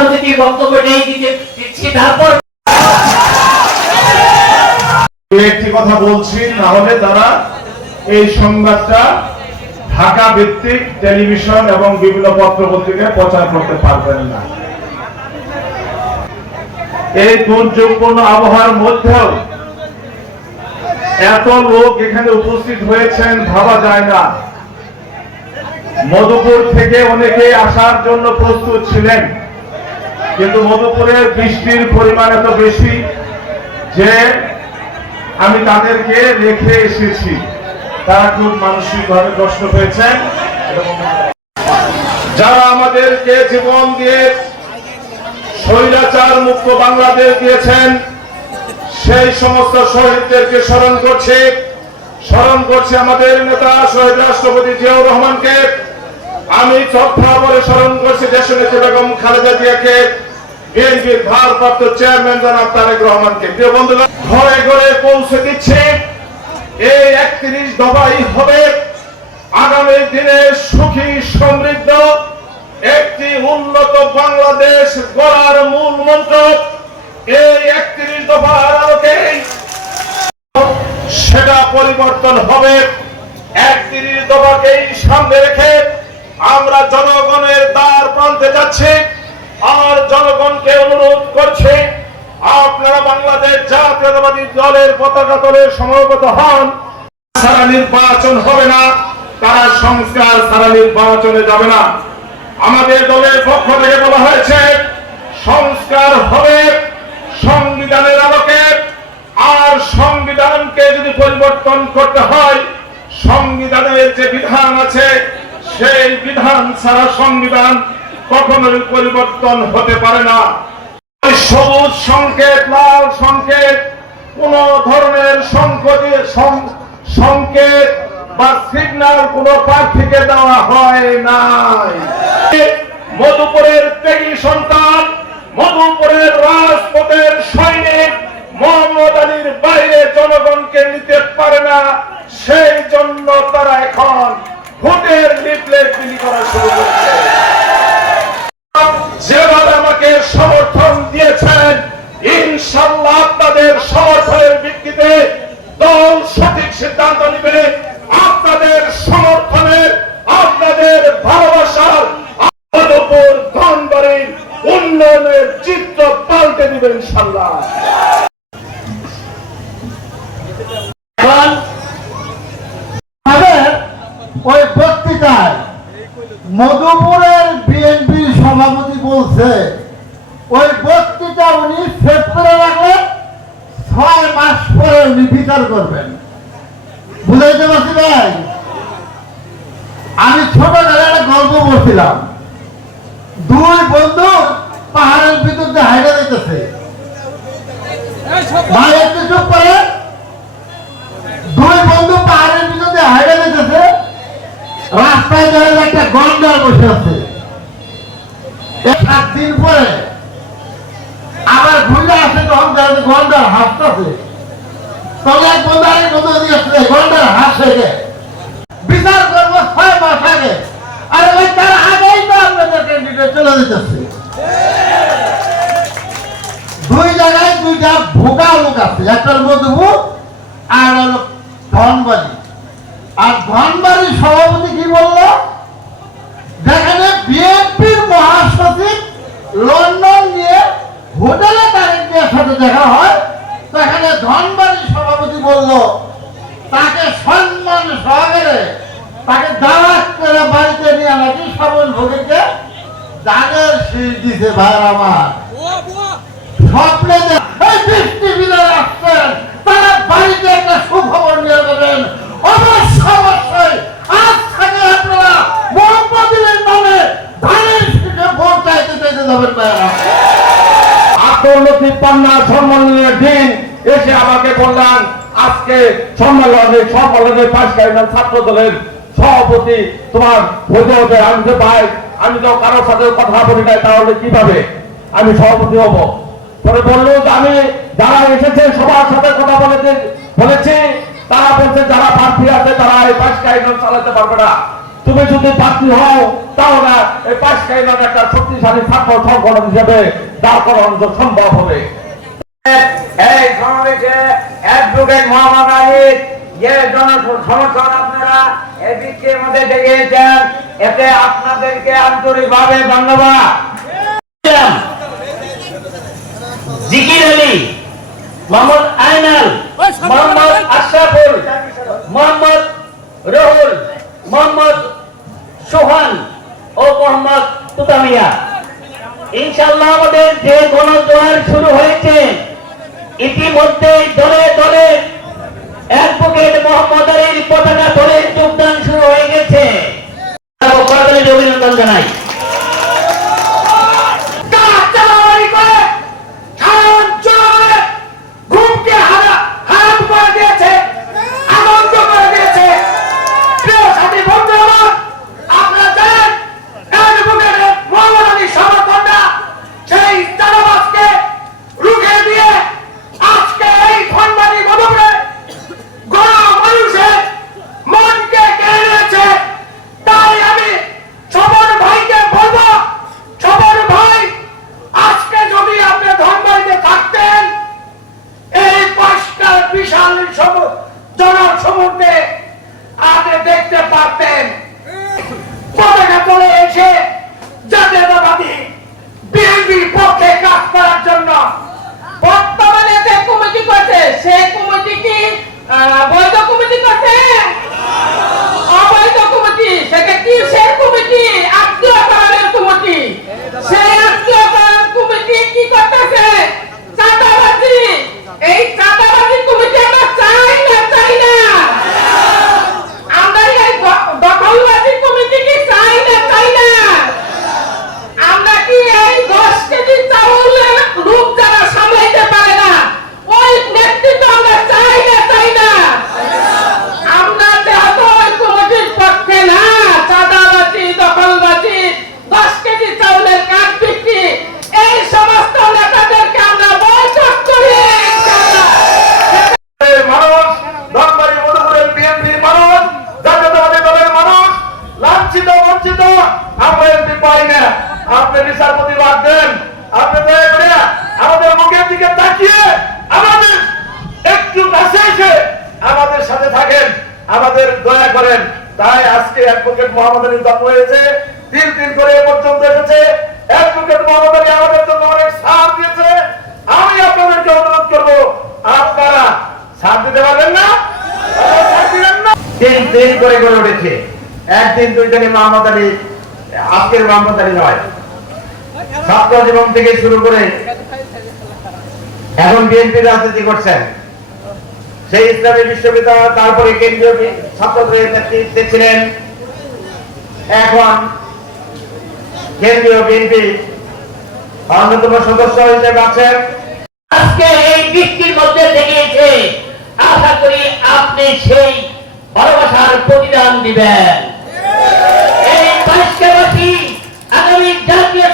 রাজনৈতিক বক্তব্যটাই দিতে দিচ্ছি, তারপর একটি কথা বলছি, না হলে তারা এই সংবাদটা ঢাকা ভিত্তিক টেলিভিশন এবং বিভিন্ন পত্র পত্রিকায় প্রচার করতে পারবেন না। এই দুর্যোগপূর্ণ আবহাওয়ার মধ্যেও এত লোক এখানে উপস্থিত হয়েছেন, ভাবা যায় না। মধুপুর থেকে অনেকে আসার জন্য প্রস্তুত ছিলেন। কিন্তু মধুপুরের বৃষ্টির পরিমাণ এত বেশি যে আমি তাদেরকে রেখে এসেছি। তারা খুব মানসিকভাবে কষ্ট পেয়েছেন। যারা আমাদেরকে জীবন দিয়ে স্বৈরাচার মুক্ত বাংলাদেশ দিয়েছেন, সেই সমস্ত শহীদদেরকে স্মরণ করছে। স্মরণ করছে আমাদের নেতা শহীদ রাষ্ট্রপতি জিয়াউর রহমানকে। আমি শ্রদ্ধা বলে স্মরণ করছি দেশনেত্রী বেগম খালেদা জিয়াকে। বিএনপির ভারপ্রাপ্ত চেয়ারম্যান জনাব তারেক রহমানকে। প্রিয় বন্ধুরা, ঘরে ঘরে পৌঁছে দিচ্ছে এই একত্রিশ দফাই হবে আগামী দিনে সুখী সমৃদ্ধ একটি উন্নত বাংলাদেশ গড়ার মূল মন্ত্র। এই একত্রিশ দফার আলোকে সেটা পরিবর্তন হবে। একত্রিশ দফাকেই সামনে রেখে আমরা জনগণের দ্বার প্রান্তে যাচ্ছি। আর জনগণকে অনুরোধ করছে, আপনারা বাংলাদেশ জাতীয়তাবাদী দলের পতাকা দলের সমবেত হন। সারা নির্বাচন হবে না, তারা সংস্কার সারা নির্বাচনে যাবে না। আমাদের দলের পক্ষ থেকে বলা হয়েছে, সংস্কার হবে সংবিধানের আলোকে, আর সংবিধানকে যদি পরিবর্তন করতে হয়, সংবিধানের যে বিধান আছে, সেই বিধান ছাড়া সংবিধান কখনোই পরিবর্তন হতে পারে না। সবুজ সংকেত, লাল সংকেত, কোন ধরনের সংকেত বা সিগন্যাল কোন প্রার্থীকে দেওয়া হয় নাই। মধুপুরের ত্যাগী সন্তান, মধুপুরের রাজপথের সৈনিক মোহাম্মদ আলীর বাইরে জনগণকে নিতে পারে না। সেই জন্য তারা এখন ভোটের লিফলেট বিলি করা শুরু করেছে যেভাবে আমাকে সমর্থন দিয়েছেন। ইনশাল্লাহ আপনাদের সমর্থনের ভিত্তিতে দল সঠিক সিদ্ধান্ত নেবে। আপনাদের সমর্থনের আপনাদের ভালোবাসার আমাদের ধনবাড়ির উন্নয়নের চিত্র পাল্টে দিবেন ইনশাল্লাহ ওই বক্তৃতায় মধুপুরের বিএনপির সভাপতি বলছে ওই বক্তৃতা উনি সেভ করে রাখলেন ছয় মাস পরে উনি বিচার করবেন বুঝাইতে পারছি ভাই আমি ছোটবেলায় একটা গল্প বলছিলাম দুই বন্ধু পাহাড়ের ভিতর দিয়ে হাইড়ে দিতেছে ভাই একটু চুপ করে। দুই বন্ধু পাহাড়ের ভিতরে হাইড়ে যেতেছে। রাস্তায় একটা গন্ডার বসে আছে। সাত দিন পরে আবার ঘুরে আসে তখন গন্ডার হাসতেছে দুই জায়গায় দুইটা ভোকা লোক আছে, একটা মধুপুর আর হলো ধনবাড়ি। আর ধনবাড়ির সভাপতি কি বলল? যেখানে বিএনপির মহাসচিব লন্ডন নিয়ে হোটেলে তারিখ সাথে দেখা হয়, সেখানে ধনবাড়ির সভাপতি বলল তাকে সম্মান সহকারে তাকে দাওয়াত করে বাড়িতে নিয়ে নাকি সবল ভোগীকে? দাগের শীষ দিছে ভাই আমার। স্বপ্নে বাড়িতে একটা সুখবর নিয়ে চাইতে চাইতে যাবেন দিন এসে আমাকে বললেন, আজকে সম্মেলনে সম্মেলনে পাঁচকারী ছাত্র দলের সভাপতি তোমার হবে আমি ভাই আমি তো কারোর সাথে কথা বলি নাই, তাহলে কীভাবে? আমি সভাপতি হব। পরে বলল যে আমি যারা এসেছে, সবার সাথে কথা বলেছে, বলেছি। তারা বলছে, যারা প্রার্থী আছে, তারা এই পাঁচকারী চালাতে পারবে না। তুমি যদি প্রার্থী হও, তাহলে এই পাঁচকাই নামে একটা শক্তিশালী ছাত্র সংগঠন হিসেবে দাঁড় করানো সম্ভব হবে। এই সমাবেশে অ্যাডভোকেট মোহাম্মদ আলীর যে আপনারা মধ্যে দেখিয়েছেন এতে আপনাদেরকে আন্তরিকভাবে ধন্যবাদ। জিকির আলী মোহাম্মদ আইনাল মোহাম্মদ আশরাফুল মোহাম্মদ রহুল মোহাম্মদ সোহান ও মোহাম্মদ তুতামিয়া ইনশাল্লাহ আমাদের যে গণজোয়ার শুরু হয়েছে ইতিমধ্যে দলে দলে অ্যাডভোকেট মোহাম্মদ আলীর পতাকা ধরে যোগদান শুরু হয়ে গেছে। অভিনন্দন জানাই। আমাদের দয়া করেন। তাই আজকে অ্যাডভোকেট মোহাম্মদ আলী জন্ম হয়েছে তিন দিন করে এ পর্যন্ত এসেছে। অ্যাডভোকেট মোহাম্মদ আলী আমাদের জন্য অনেক সাথ দিয়েছে। আমি আপনাদেরকে অনুরোধ করব, আপনারা সাথ দিতে পারবেন না? আপনারা সাথ দিবেন না? দিন দিন করে গড়ে উঠেছে। একদিন দুই দিনে মোহাম্মদ আজকের মোহাম্মদ নয়। ছাত্র জীবন থেকে শুরু করে এখন বিএনপি রাজনীতি করছেন। সেই ইসলামী বিশ্ববিদ্যালয় তারপরে কেন্দ্রীয় ছাত্রদের নেতৃত্বে ছিলেন এখন কেন্দ্রীয় বিএনপি অন্যতম সদস্য হিসেবে আছেন। আজকে এই বৃষ্টির মধ্যে দেখিয়েছে আশা করি আপনি সেই ভালোবাসার প্রতিদান দিবেন। এই পাঁচটাবাসী আগামী জাতীয়